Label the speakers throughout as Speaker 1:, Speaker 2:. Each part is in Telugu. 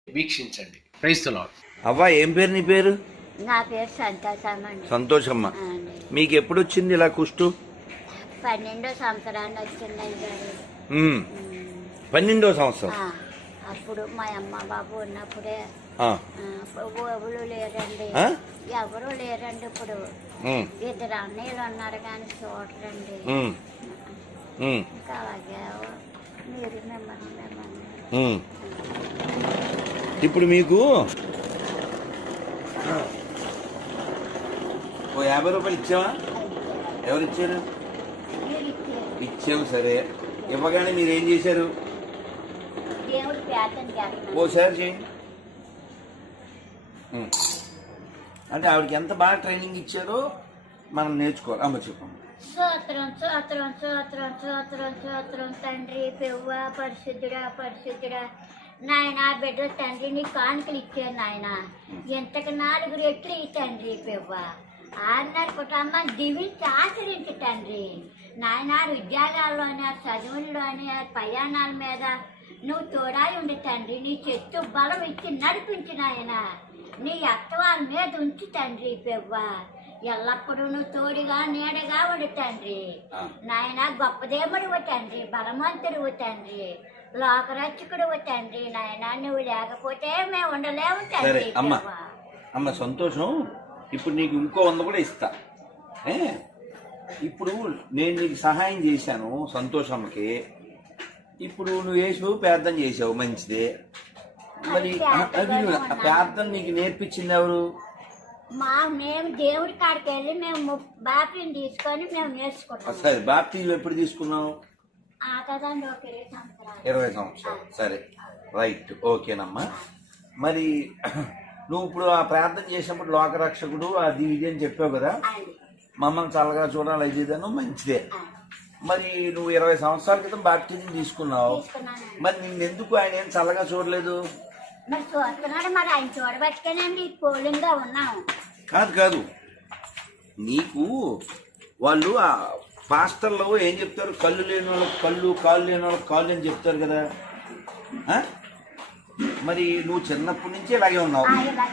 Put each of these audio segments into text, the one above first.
Speaker 1: వీక్షించండి. Praise the lord.
Speaker 2: అవ్వ, ఏం పేరు నీ పేరు?
Speaker 3: నా పేరు సంతోషమ్మ అండి.
Speaker 2: సంతోషమ్మ. మీకు ఎప్పుడు వచ్చింది ఇలా కుష్టు?
Speaker 3: 12వ సంవత్సరాన్ని వచ్చిందండి గారు.
Speaker 2: 12వ సంవత్సరం.
Speaker 3: అప్పుడు మా అమ్మ బాబు ఉన్నప్పుడే ఎవరు లేరండి, ఎవరు లేరండి. ఇప్పుడు 2 అన్నయ్యలు ఉన్నారు కానీ చూడరండి. ఇంకా అలాగే మీరు మిమ్మల్ని
Speaker 2: ఇప్పుడు మీకు 50 రూపాయలు ఇచ్చావా? ఎవరు ఇచ్చారు? ఇచ్చాము. సరే, ఇవ్వగానే మీరు ఏం చేశారు? ఓసారి చేయండి. అంటే ఆవిడకి ఎంత బాగా ట్రైనింగ్ ఇచ్చారో మనం నేర్చుకోవాలి. అమ్మ చెప్పండి.
Speaker 3: స్తోత్రం స్తోత్రం స్తోత్రం స్తోత్రం స్తోత్రం తండ్రి పెవ్వ పరిశుద్ధుడా పరిశుద్ధుడా నాయన బిడ్డ తండ్రి నీ కానుకలు ఇచ్చాను నాయన. ఎంతకు 4 రెట్లు ఈ తండ్రి పెవ్వ 6.5 కుటుంబాన్ని దీవించి ఆచరించి తండ్రి నాయన. ఉద్యోగాల్లోని చదువుల్లోని ప్రయాణాల మీద నువ్వు తోడాయి ఉండి తండ్రి. నీ చెట్టు బలం ఇచ్చి నడిపించి నాయన. నీ అత్తవాళ్ళ మీద ఉంచి తండ్రి పెవ్వ ఎల్లప్పుడూ నువ్వు తోడుగా నీడగా ఉండి తండ్రి నాయన. గొప్పదేవుడు తండ్రి, బలవంతుడు తండ్రి, లోకరక్షకుడు తండ్రి నాయన. నువ్వు లేకపోతే మేము ఉండలేము తండ్రి.
Speaker 2: అమ్మ సంతోషం. ఇప్పుడు నీకు ఇంకో 100 కూడా ఇస్తా. ఇప్పుడు నేను నీకు సహాయం చేశాను సంతోషమ్మకి. ఇప్పుడు నువ్వు వేసావు, ప్రార్థన చేసావు, మంచిదే. మరి ప్రార్థన నీకు నేర్పించింది ఎవరు?
Speaker 3: మేము దేవుడి కాడికి వెళ్ళి మేము బాప్తిజం తీసుకొని మేము నేర్చుకుంటాం.
Speaker 2: సరే, బాప్తిజం ఎప్పుడు తీసుకున్నావు? 20 సంవత్సరాలు. సరే, రైట్, ఓకేనమ్మా. మరి నువ్వు ఇప్పుడు ఆ ప్రార్థన చేసినప్పుడు లోకరక్షకుడు అది ఇది అని చెప్పావు కదా, మమ్మల్ని చల్లగా చూడాలి, అది మంచిదే. మరి నువ్వు 20 సంవత్సరాల క్రితం బాప్తిజం తీసుకున్నావు, మరి నిన్నెందుకు ఆయన ఏం చల్లగా చూడలేదు?
Speaker 3: మరి చూస్తున్నాడు, మరి ఆయన చూడబట్టుకేనండి పోలింగ్గా ఉన్నాము.
Speaker 2: కాదు, నీకు వాళ్ళు ఆ పాస్టర్లో ఏం చెప్తారు? కళ్ళు లేని వాళ్ళకి కళ్ళు, కాళ్ళు లేని వాళ్ళకి కాళ్ళు అని చెప్తారు కదా. మరి నువ్వు చిన్నప్పటి నుంచి ఇలాగే ఉన్నావు.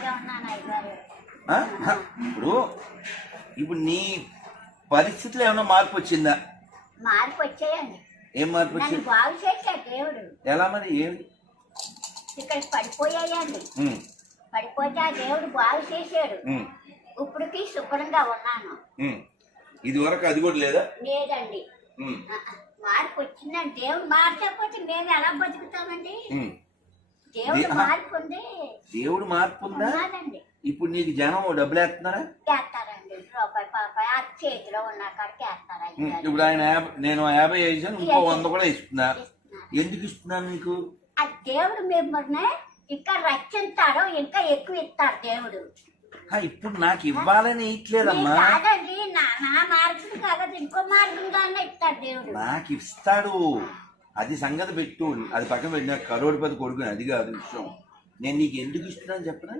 Speaker 2: ఇప్పుడు నీ పరిస్థితిలో ఏమైనా మార్పు వచ్చిందా?
Speaker 3: మార్పు వచ్చాయండి.
Speaker 2: ఏం మార్పు వచ్చింది?
Speaker 3: బాగు చేశాడు దేవుడు.
Speaker 2: ఎలా మరి? ఏం
Speaker 3: ఇక్కడ పడిపోయాయండి, పడిపోతే ఆ దేవుడు బాగు చేశాడు. ఇప్పటికి శుభ్రంగా ఉన్నాను.
Speaker 2: ఇది వరకు అది కూడా లేదా?
Speaker 3: లేదండి. మార్పు వచ్చిందండి. దేవుడు మార్చకపోతే మేము ఎలా బతుకుతామండి? దేవుడు మార్పు ఉంది.
Speaker 2: దేవుడు మార్పు ఉందా? ఇప్పుడు నీకు జనం డబ్బులు వేస్తున్నారా?
Speaker 3: వేస్తారండి, రూపాయి చేతిలో ఉన్న కాడికి వేస్తారా.
Speaker 2: ఇప్పుడు ఆయన నేను 50 వేసాను, ఇంకో 100 కూడా ఇస్తున్నా. ఎందుకు ఇస్తున్నాను నీకు?
Speaker 3: ఆ దేవుడు మిమ్మల్ని ఇంకా రక్షిస్తాడు, ఇంకా ఎక్కువ ఇస్తాడు దేవుడు.
Speaker 2: ఇప్పుడు నాకు ఇవ్వాలని ఇట్లేదమ్మా.
Speaker 3: కాదండి, నా మార్గం కాదు, ఇంకో మార్గంగా ఇస్తాడు దేవుడు.
Speaker 2: నాకు ఇస్తాడు, అది సంగతి పెట్టు. అది పక్కన పెట్టిన కరోడిపతి కొడుకుని, అది కాదు విషయం. నేను నీకు ఎందుకు ఇస్తున్నాను చెప్పనా?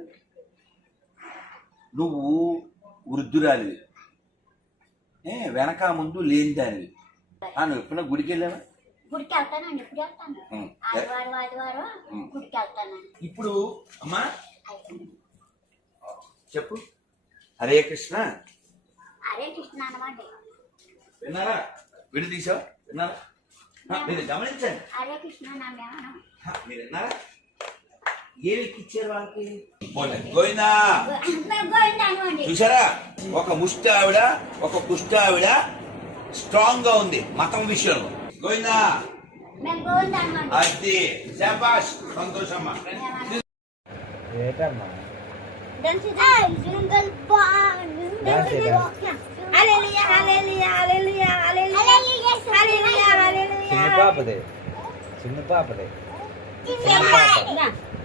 Speaker 2: నువ్వు వృద్ధురాలివి, వెనక ముందు లేని దానివి. నువ్వు ఎప్పుడైనా గుడికి వెళ్ళావా?
Speaker 3: గుడికి వెళ్తానండి, ఇప్పుడు వెళ్తాను. ఆదివారం గుడికి వెళ్తానండి.
Speaker 2: ఇప్పుడు అమ్మా చెప్పు. హరే కృష్ణ.
Speaker 3: హరే కృష్ణ అనమాట.
Speaker 2: విన్నారా? విడి తీసావా? విన్నారా? మీరు గమనించండి.
Speaker 3: హరే కృష్ణ నామేమన్నా
Speaker 2: మీరు విన్నారా? ఏమి ఎక్కిచ్చారు వాళ్ళకి? గోవిందా. చూసారా? ఒక ముష్టి ఆవిడ, ఒక కుష్టి ఆవిడ స్ట్రాంగ్ గా ఉంది మతం విషయంలో. గోవిందా. అది శాబాష్ సంతోషమ్మా.
Speaker 4: చిన్న పాపదే